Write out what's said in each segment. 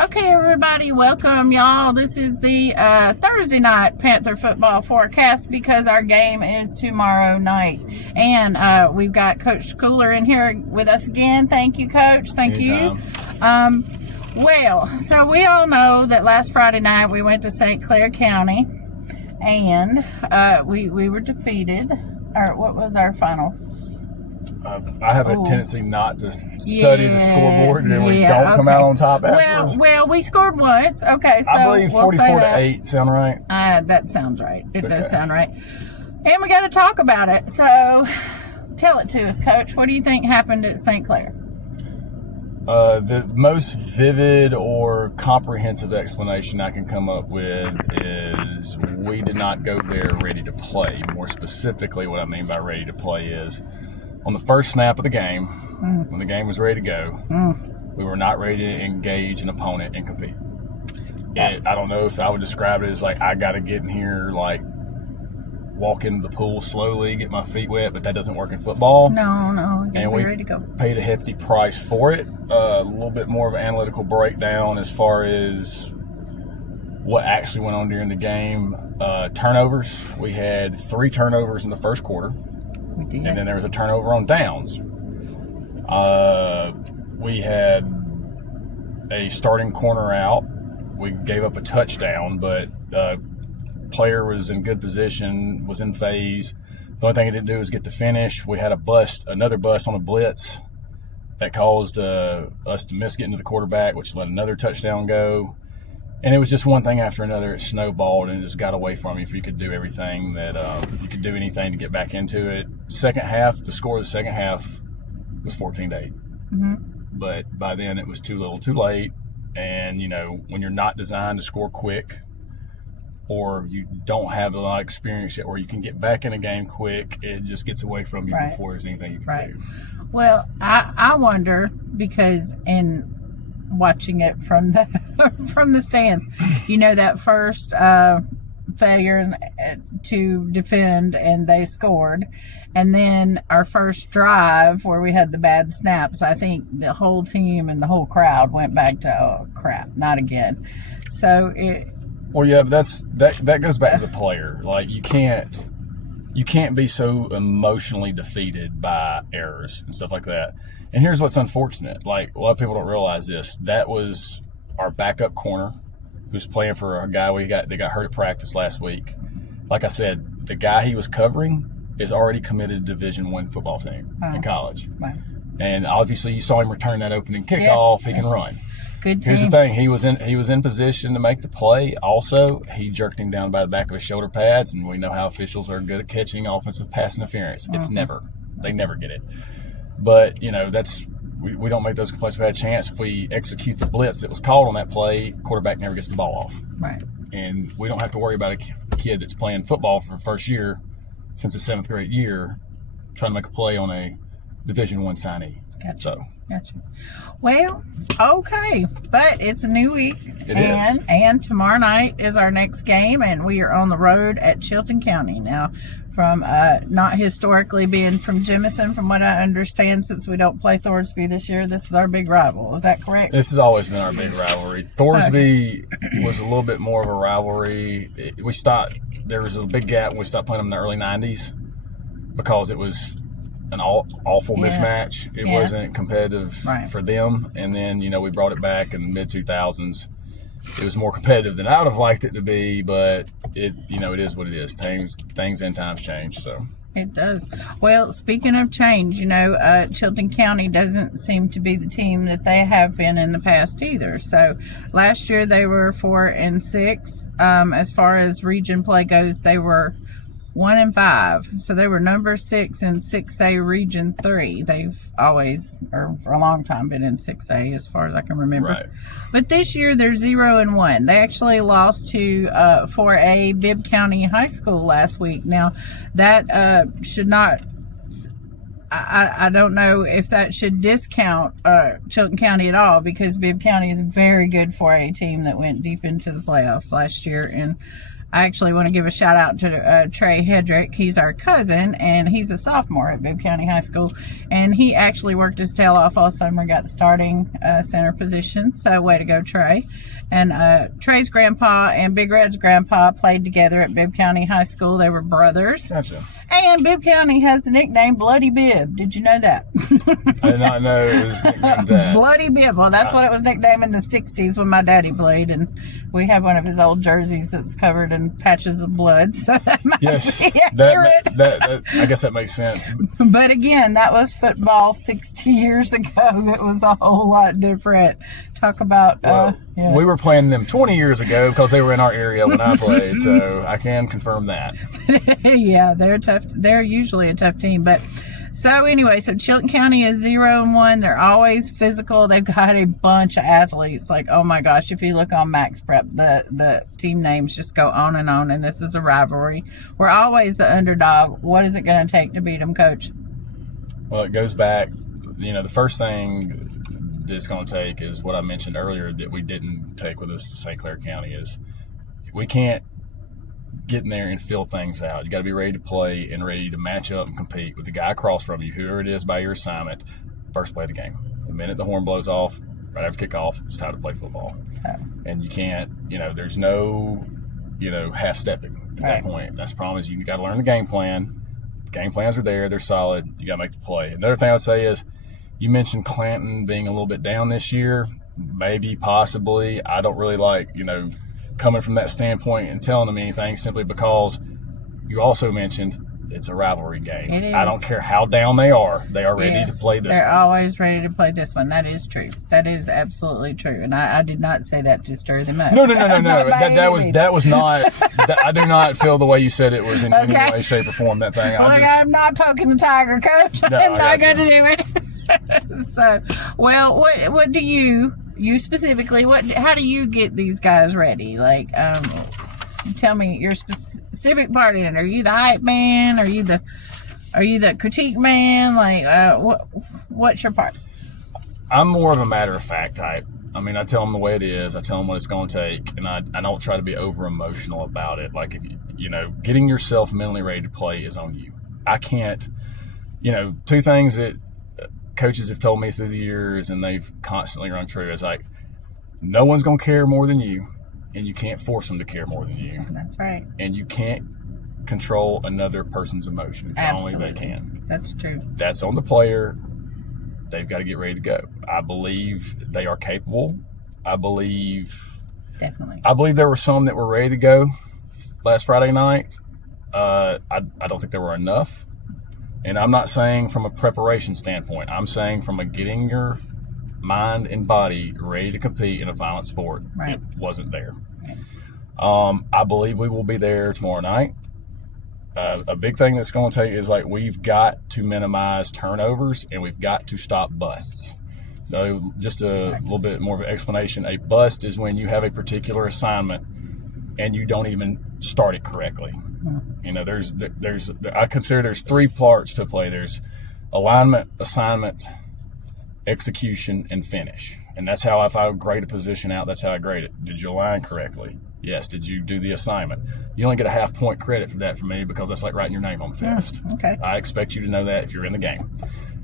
Okay, everybody, welcome, y'all. This is the Thursday night Panther football forecast because our game is tomorrow night. And we've got Coach Schoolar in here with us again. Thank you, Coach. Thank you. Well, so we all know that last Friday night we went to Clair County and we were defeated. Or what was our final? I have a tendency not to study the scoreboard, and then we don't come out on top afterwards. Well, we scored once. Okay, so I believe 44-8 sound right. That sounds right. It does sound right. And we got to talk about it. So, tell it to us, Coach. What do you think happened at St. Clair? The most vivid or comprehensive explanation I can come up with is we did not go there ready to play. More specifically, what I mean by ready to play is on the first snap of the game, when the game was ready to go, we were not ready to engage an opponent and compete. I don't know if I would describe it as like I got to get in here, like walk into the pool slowly, get my feet wet, but that doesn't work in football. No, and we ready to go. Paid a hefty price for it. A little bit more of an analytical breakdown as far as what actually went on during the game. Turnovers. We had 3 turnovers in the first quarter. We did. And then there was a turnover on downs. We had a starting corner out. We gave up a touchdown, but player was in good position, was in phase. The only thing he didn't do was get the finish. We had another bust on a blitz that caused us to miss getting to the quarterback, which let another touchdown go. And it was just one thing after another. It snowballed and it just got away from you if you could do everything that you could do anything to get back into it. Second half, the score of the second half was 14-8. But by then it was too little too late. And, you know, when you're not designed to score quick or you don't have a lot of experience yet, or you can get back in a game quick, it just gets away from you before there's anything you can do. Well, I wonder because in watching it from the stands, you know, that first failure to defend and they scored, and then our first drive where we had the bad snaps, I think the whole team and the whole crowd went back to, oh crap, not again. So but that goes back to the player. Like you can't be so emotionally defeated by errors and stuff like that. And here's what's unfortunate. Like, a lot of people don't realize this. That was our backup corner who's playing for a guy that got hurt at practice last week. Like I said, the guy he was covering is already committed to Division I football team in college. Right. And obviously you saw him return that opening kickoff. He can run. Good team. Here's the thing. He was in position to make the play. Also, he jerked him down by the back of his shoulder pads, and we know how officials are good at catching offensive pass interference. They never get it. But, you know, we don't make those complaints. We had a chance. If we execute the blitz that was called on that play, quarterback never gets the ball off. Right. And we don't have to worry about a kid that's playing football for the first year since his 7th grade year trying to make a play on a Division I signee. Gotcha. Well, okay, but it's a new week, and tomorrow night is our next game, and we are on the road at Chilton County. Now, from not historically being from Jemison, from what I understand, since we don't play Thorsby this year, this is our big rival. Is that correct? This has always been our big rivalry. Thorsby was a little bit more of a rivalry. There was a big gap when we stopped playing them in the early 90s because it was an awful mismatch. It wasn't competitive for them. And then, you know, we brought it back in the mid-2000s. It was more competitive than I would have liked it to be, but it is what it is. Things and times change, so. It does. Well, speaking of change, you know, Chilton County doesn't seem to be the team that they have been in the past either. So last year they were 4-6. As far as region play goes, they were 1-5. So they were number 6 in 6A Region 3. They've always, or for a long time, been in 6A as far as I can remember. Right. But this year they're 0-1. They actually lost to 4A Bibb County High School last week. Now that should not. I don't know if that should discount Chilton County at all, because Bibb County is a very good 4A team that went deep into the playoffs last year, and I actually want to give a shout out to Trey Hedrick. He's our cousin, and he's a sophomore at Bibb County High School. And he actually worked his tail off all summer, got the starting center position. So way to go, Trey. And Trey's grandpa and Big Red's grandpa played together at Bibb County High School. They were brothers. Gotcha. And Bibb County has the nickname Bloody Bibb. Did you know that? I did not know it was nicknamed that. Bloody Bibb. Well, that's what it was nicknamed in the 60s when my daddy played. And we have one of his old jerseys that's covered in patches of blood. So that might Yes, be accurate. that I guess that makes sense. But again, that was football 60 years ago. It was a whole lot different. Talk about, we were playing them 20 years ago because they were in our area when I played, so I can confirm that. Yeah, they're tough. They're usually a tough team. But so anyway, so Chilton County is 0-1. They're always physical. They've got a bunch of athletes. Like, oh my gosh, if you look on Max Prep, the team names just go on. And this is a rivalry. We're always the underdog. What is it going to take to beat them, Coach? Well, it goes back, the first thing that it's going to take is what I mentioned earlier that we didn't take with us to St. Clair County is we can't get in there and fill things out. You got to be ready to play and ready to match up and compete with the guy across from you, whoever it is by your assignment, first play of the game. The minute the horn blows off, right after kickoff, it's time to play football. And you can't, there's no, half-stepping at that point. That's the problem is you got to learn the game plan. The game plans are there. They're solid. You got to make the play. Another thing I would say is you mentioned Clanton being a little bit down this year. Maybe, possibly. I don't really like, coming from that standpoint and telling them anything simply because you also mentioned it's a rivalry game. It is. I don't care how down they are ready to play this They're one. always ready to play this one. That is true. That is absolutely true. And I did not say that to stir them up. No. That was not. I do not feel the way you said it was in any way, shape, or form. That thing. I'm not poking the tiger, Coach. No, I'm not going to do it. So, well, what do you specifically? How do you get these guys ready? Like, tell me your specific part in it. Are you the hype man? Are you the critique man? Like, what's your part? I'm more of a matter of fact type. I mean, I tell them the way it is. I tell them what it's going to take, and I don't try to be over emotional about it. Like, if getting yourself mentally ready to play is on you. I can't. Two things that coaches have told me through the years, and they've constantly run true, is like, no one's going to care more than you, and you can't force them to care more than you. That's right. And you can't control another person's emotions. Absolutely. Only they can. That's true. That's on the player. They've got to get ready to go. I believe they are capable. Definitely. I believe there were some that were ready to go last Friday night. I don't think there were enough. And I'm not saying from a preparation standpoint. I'm saying from a getting your mind and body ready to compete in a violent sport. Right. It wasn't there. Right. I believe we will be there tomorrow night. A big thing that's going to take is we've got to minimize turnovers and we've got to stop busts. So just a little bit more of an explanation. A bust is when you have a particular assignment and you don't even start it correctly. I consider there's three parts to play. There's alignment, assignment, execution, and finish. And that's how, if I grade a position out, that's how I grade it. Did you align correctly? Yes. Did you do the assignment? You only get a half-point credit for that from me because that's like writing your name on the test. Okay. I expect you to know that if you're in the game.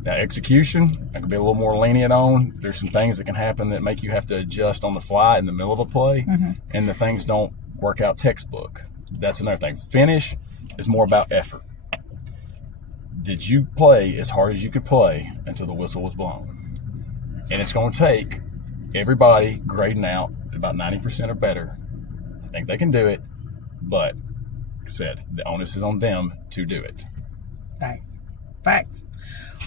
Now, execution, I can be a little more lenient on. There's some things that can happen that make you have to adjust on the fly in the middle of a play, and the things don't work out textbook. That's another thing. Finish is more about effort. Did you play as hard as you could play until the whistle was blown? And it's going to take everybody grading out at about 90% or better. I think they can do it, but like I said, the onus is on them to do it. Facts.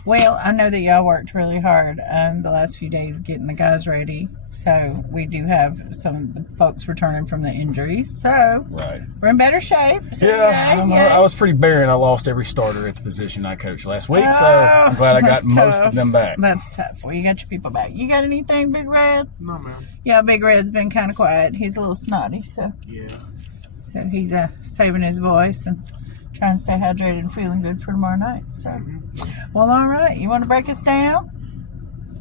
Well, I know that y'all worked really hard the last few days getting the guys ready. So we do have some folks returning from the injuries. So we're in better shape. So I was pretty barren. I lost every starter at the position I coached last week. So I'm glad I got most of them back. That's tough. Well, you got your people back. You got anything, Big Red? No, ma'am. Yeah, Big Red's been kind of quiet. He's a little snotty. So he's saving his voice and trying to stay hydrated and feeling good for tomorrow night. So, well, all right. You want to break us down?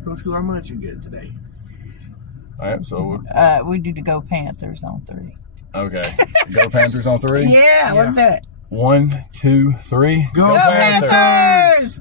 Coach, how much you get today? All right, so we need to go Panthers on 3. Okay. Go Panthers on 3? Yeah, let's do it. 1, 2, 3. Go Go Panthers!